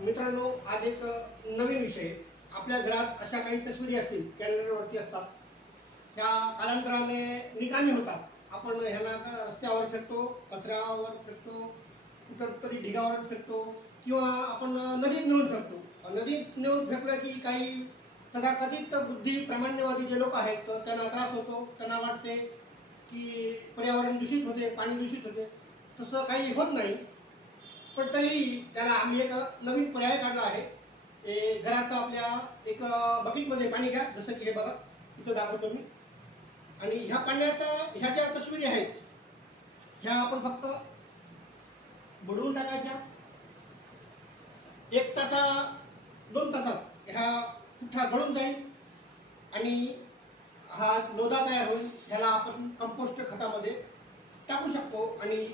मित्रांनो आज एक नवीन विषय. आपल्या घरात अशा काही तस्विरी असतील कॅलेंडरवरती असतात. त्या कालांतराने निकामी होतात. आपण ह्याला रस्त्यावर फेकतो कचऱ्यावर फेकतो कुठं तरी ढिगावर फेकतो किंवा आपण नदीत नेऊन फेकतो. नदीत नेऊन फेकलं की काही तथाकथित बुद्धी प्रामाण्यवादी जे लोक आहेत तर त्यांना त्रास होतो त्यांना वाटते की पर्यावरण दूषित होते पाणी दूषित होते. तसं काही होत नाही. पण तरीही त्याला आम्ही एक नवीन पर्याय काढला आहे. घरात आपल्या एक बकेटमध्ये पाणी घ्या जसं की हे बघा इथं दाखवतो मी. आणि ह्या पाण्यात ह्या ज्या तस्विरी आहेत ह्या आपण फक्त बुडवून टाकायच्या. एक तासा दोन तासात ह्या पुठ्ठा गळून जाईल आणि हा लोदा तयार होईल. ह्याला आपण कंपोस्ट खतामध्ये टाकू शकतो आणि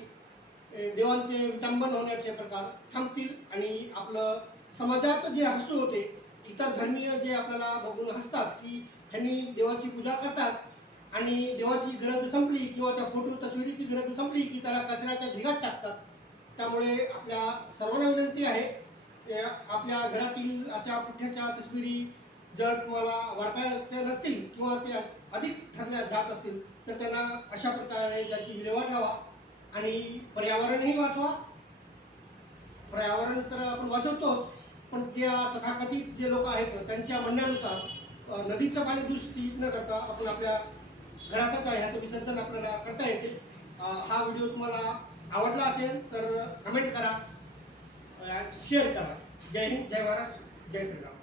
देवांचे विटंबन होण्याचे प्रकार थांबतील आणि आपलं समाजात जे हसू होते इतर धर्मीय जे आपल्याला बघून हसतात की ह्यांनी देवाची पूजा करतात आणि देवाची गरज संपली किंवा त्या फोटो तस्विरीची गरज संपली की त्याला कचऱ्याच्या ढिगात टाकतात. त्यामुळे आपल्या सर्वांना विनंती आहे आपल्या घरातील अशा पुठ्याच्या तस्विरी जर तुम्हाला वाढवायच्या नसतील किंवा त्या अधिक ठरल्या जात असतील तर त्यांना अशा प्रकारे त्याची विल्हेवाट लावा. आणि पर्यावरणही वाचवा. पर्यावरण तर आपण वाचवतो पण त्या तथाकथित जे लोक आहेत त्यांच्या म्हणण्यानुसार नदीचं पाणी दूषित न करता आपण आपल्या घरातच आहे ह्याचं विसर्जन आपल्याला करता येते हा व्हिडिओ तुम्हाला आवडला असेल तर कमेंट करा. शेअर करा. जय हिंद जय महाराष्ट्र जय श्रीराम.